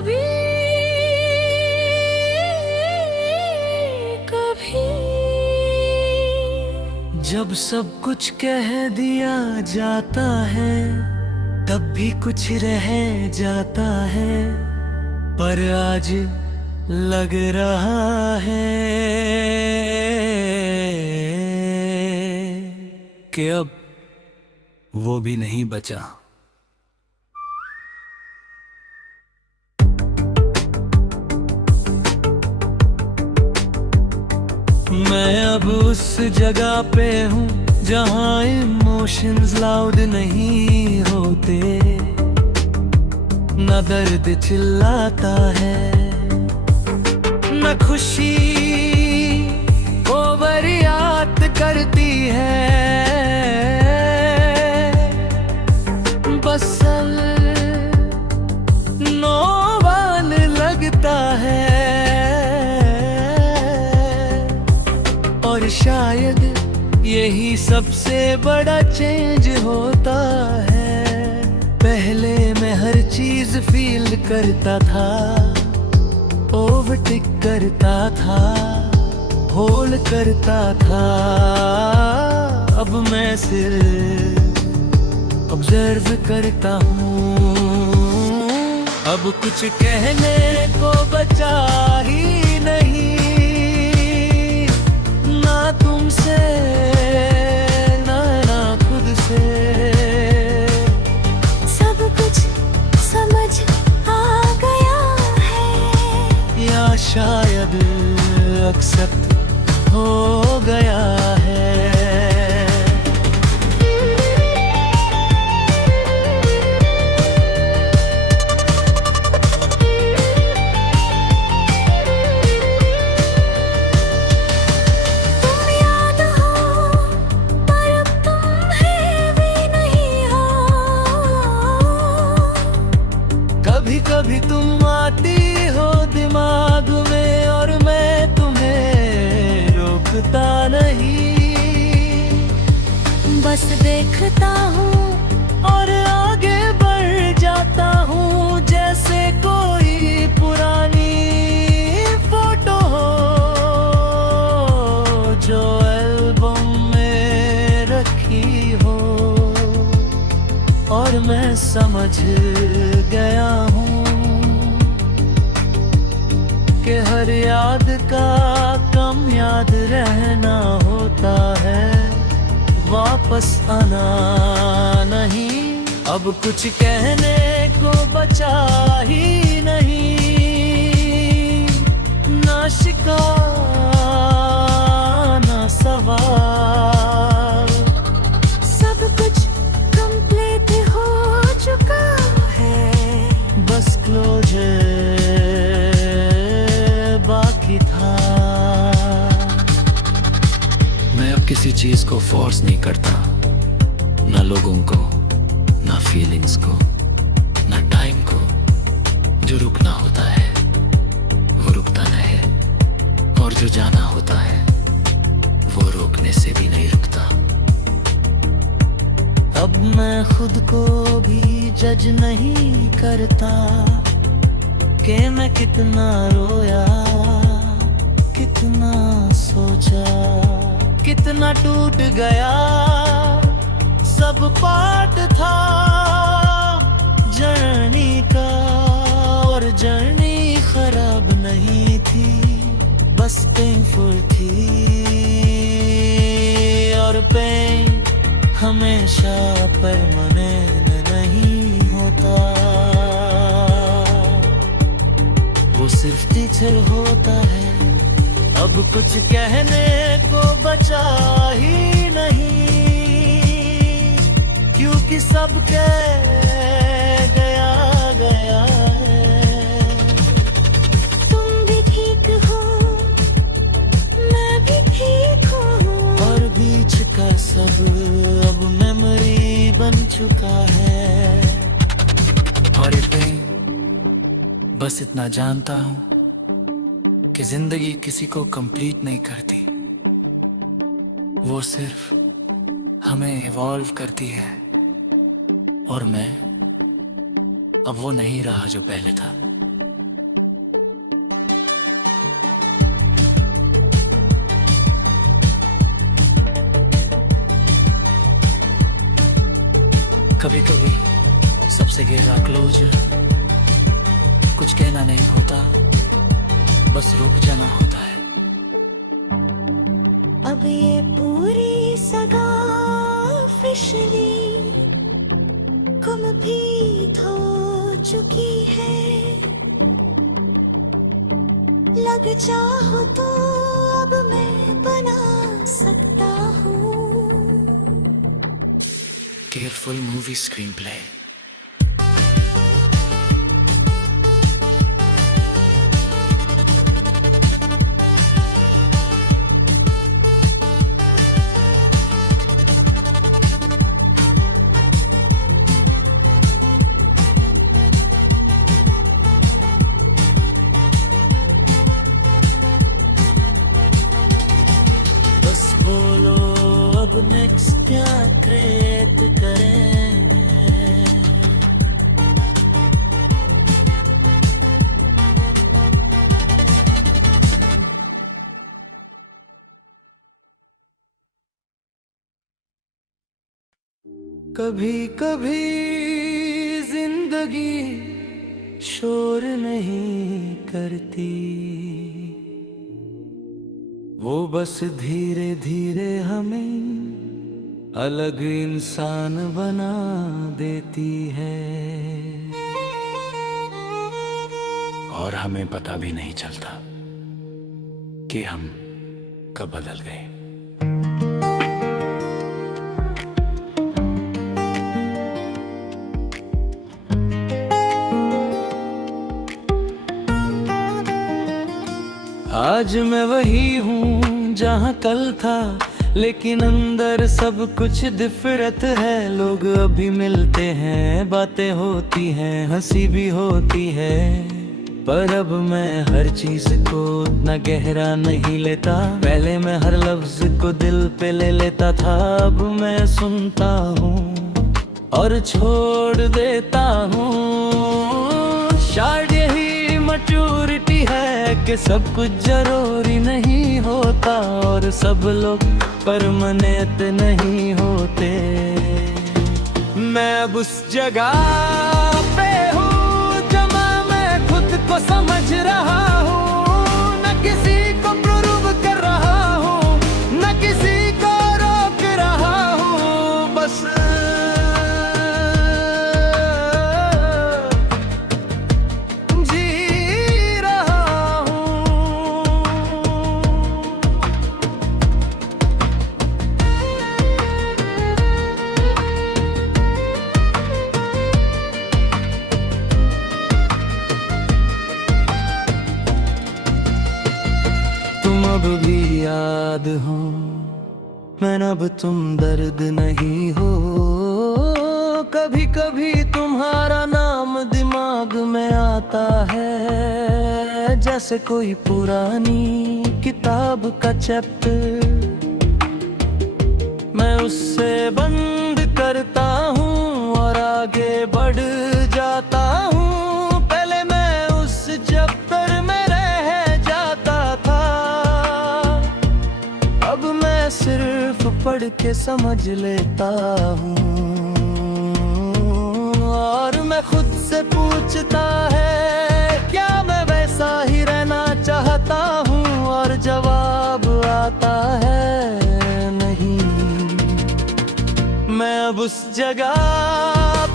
कभी कभी जब सब कुछ कह दिया जाता है तब भी कुछ रह जाता है, पर आज लग रहा है कि अब वो भी नहीं बचा। मैं अब उस जगह पे हूँ जहाँ इमोशंस लाउड नहीं होते, न दर्द चिल्लाता है न खुशी ओवर याद करती है, बस नोवाल लगता है। और शायद यही सबसे बड़ा चेंज होता है। पहले मैं हर चीज फील करता था, ओवरटेक करता था, होल करता था। अब मैं सिर्फ ऑब्जर्व करता हूँ। अब कुछ कहने को बचा ही नहीं, ना तुमसे ना खुद से। सब कुछ समझ आ गया है, या शायद एक्सेप्ट हो गया है। कभी कभी तुम आती हो दिमाग में और मैं तुम्हें रोकता नहीं, बस देखता हूँ और आगे बढ़ जाता हूँ जैसे कोई पुरानी फोटो हो जो एल्बम में रखी हो। और मैं समझ गया हूँ कि हर याद का कम याद रहना होता है, वापस आना नहीं। अब कुछ कहने को बचा ही नहीं, ना शिकवा ना सवाल। सब कुछ कंप्लीट हो चुका है, बस क्लोजर बाकी था। मैं अब किसी चीज को फोर्स नहीं करता, ना लोगों को, ना फीलिंग्स को, ना टाइम को। जो रुकना होता है वो रुकता है, और जो जाना होता है वो रोकने से भी नहीं रुकता। अब मैं खुद को भी जज नहीं करता कि मैं कितना रोया, कितना सोचा, कितना टूट गया। सब पार्ट था जर्नी का, और जर्नी खराब नहीं थी, बस पेनफुल थी। और पेन हमेशा परमानेंट नहीं होता, वो सिर्फ टीचर होता है। अब कुछ कहने को बचा ही नहीं, क्योंकि सब कह गया है। तुम भी ठीक हो, मैं भी ठीक हूँ, और बीच का सब अब मेमोरी बन चुका है। और ये बस इतना जानता हूँ कि जिंदगी किसी को कंप्लीट नहीं करती, वो सिर्फ हमें इवॉल्व करती है। और मैं अब वो नहीं रहा जो पहले था। कभी कभी सबसे गहरा क्लोजर कुछ कहना नहीं होता, बस रुक जाना होता है। अब ये पूरी सगा ऑफिशियली कंप्लीट हो चुकी है। लग चाहो तो अब मैं बना सकता हूँ। Careful movie screen play. अब नेक्स्ट क्या क्रिएट करें? कभी कभी जिंदगी शोर नहीं करती, वो बस धीरे धीरे हमें अलग इंसान बना देती है। और हमें पता भी नहीं चलता कि हम कब बदल गए। आज मैं वही हूँ जहाँ कल था, लेकिन अंदर सब कुछ डिफरेंट है। लोग अभी मिलते हैं, बातें होती हैं, हंसी भी होती है, पर अब मैं हर चीज को उतना गहरा नहीं लेता। पहले मैं हर लफ्ज को दिल पे ले लेता था, अब मैं सुनता हूँ और छोड़ देता हूँ। शायद यही मैच्योरिटी है कि सब कुछ जरूरी नहीं होता और सब लोग परमानेंट नहीं होते। मैं अब उस जगह पे हूँ जहाँ मैं खुद को समझ रहा हूँ। न किसी को प्रूव कर रहा हूँ, न किसी को रोक रहा हूँ, बस अब भी याद हो मैं अब तुम दर्द नहीं हो। कभी कभी तुम्हारा नाम दिमाग में आता है, जैसे कोई पुरानी किताब का चैप्टर। मैं उससे बंद करता हूँ और आगे बढ़ जाता हूँ। पहले मैं उस चैप्टर में रह जाता था, अब मैं सिर्फ पढ़ के समझ लेता हूँ। और मैं खुद से पूछता है क्या मैं वैसा ही रहना चाहता हूँ, और जवाब आता है नहीं। मैं अब उस जगह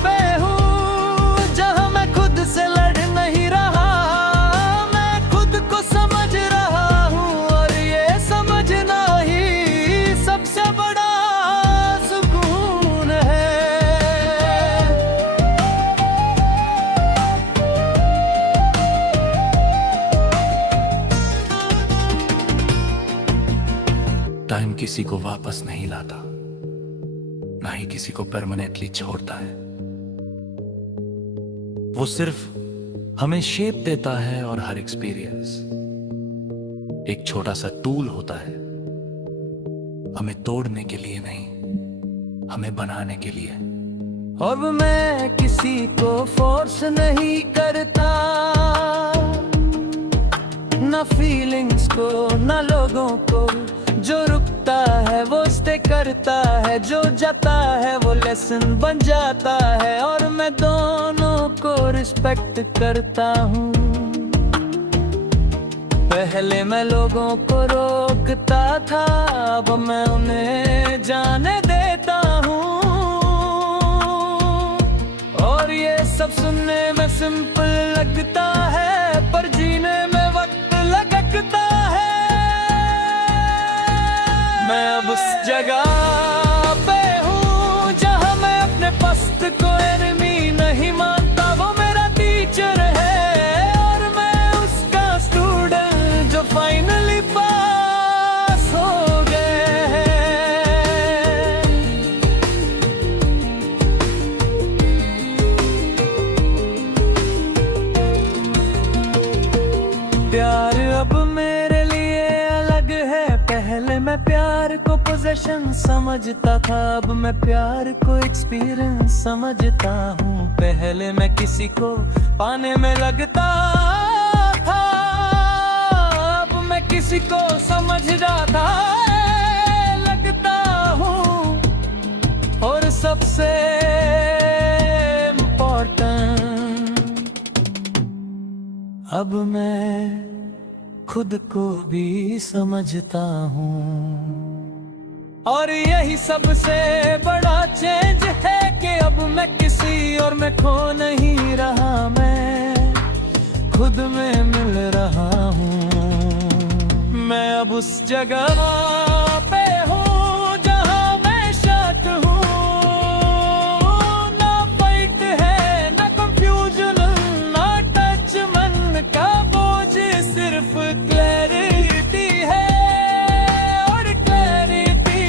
पे हूँ जहाँ मैं खुद से लड़ नहीं रहा। मैं खुद को समझ रहा हूँ और ये समझना ही सबसे बड़ा सुकून है। टाइम किसी को वापस नहीं लाता, ना ही किसी को परमानेंटली छोड़ता है। वो सिर्फ हमें शेप देता है और हर एक्सपीरियंस एक छोटा सा टूल होता है, हमें तोड़ने के लिए नहीं, हमें बनाने के लिए। और मैं किसी को फोर्स नहीं करता, ना फीलिंग्स को ना लोगों को। जो रुकता है वो स्टे करता है, जो जाता है वो लेसन बन जाता है। और मैं दोनों को रिस्पेक्ट करता हूँ। पहले मैं लोगों को रोकता था, अब मैं उन्हें जाने देता हूँ। और ये सब सुनने में सिंपल लगता है, पर जीने में वक्त लगता है। मैं अब उस जगह पे हूँ जहाँ मैं अपने पस्त को एनिमी नहीं मानता। वो मेरा टीचर है और मैं उसका स्टूडेंट जो फाइनली पास हो गए हैं। प्यार अब मेरे लिए अलग है। पहले मैं प्यार को पोजेशन समझता था, अब मैं प्यार को एक्सपीरियंस समझता हूँ। पहले मैं किसी को पाने में लगता था, अब मैं किसी को समझ रहा था लगता हूँ। और सबसे इम्पोर्टेंट, अब मैं खुद को भी समझता हूँ। और यही सबसे बड़ा चेंज है कि अब मैं किसी और में खो नहीं रहा, मैं खुद में मिल रहा हूँ। मैं अब उस जगह पे हूँ जहाँ मैं शांत हूँ। ना फाइट है, ना कंफ्यूजन, ना टच मन का बोझ, सिर्फ क्लैरिटी है। और क्लैरिटी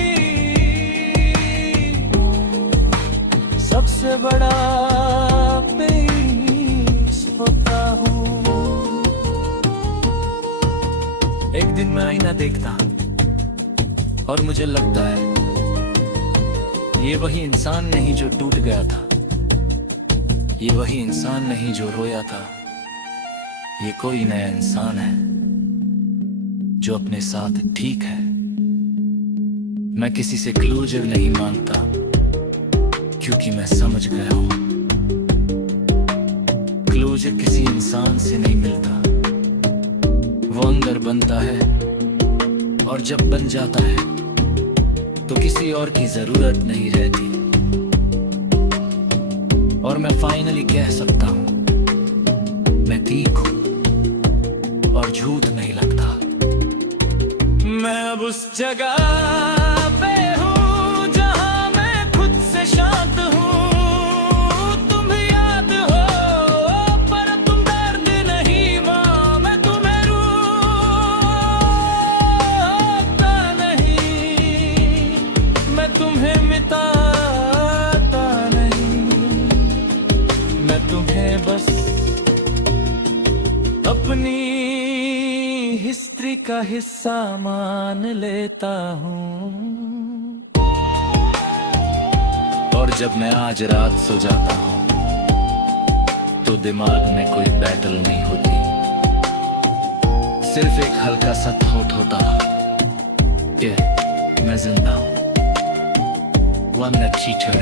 सबसे बड़ा पीस होता हूँ। एक दिन मैं आईना देखता और मुझे लगता है ये वही इंसान नहीं जो टूट गया था, ये वही इंसान नहीं जो रोया था। ये कोई नया इंसान है जो अपने साथ ठीक है। मैं किसी से क्लोजर नहीं मांगता क्योंकि मैं समझ गया हूं क्लोजर किसी इंसान से नहीं मिलता, वो अंदर बनता है। और जब बन जाता है तो किसी और की जरूरत नहीं रहती। और मैं फाइनली कह सकता हूं मैं ठीक हूं और झूठ नहीं लगता। मैं अब उस जगह पे हूँ जहाँ मैं खुद से शांत हूँ। तुम याद हो पर तुम दर्द नहीं, माँ मैं तुम्हें रोता नहीं, मैं तुम्हें मिटाता नहीं। मैं तुम्हें बस अपनी हिस्ट्री का हिस्सा मान लेता हूँ। और जब मैं आज रात सो जाता हूँ तो दिमाग में कोई बैटल नहीं होती, सिर्फ एक हल्का सा थॉट होता कि मैं जिंदा हूँ। One that cheated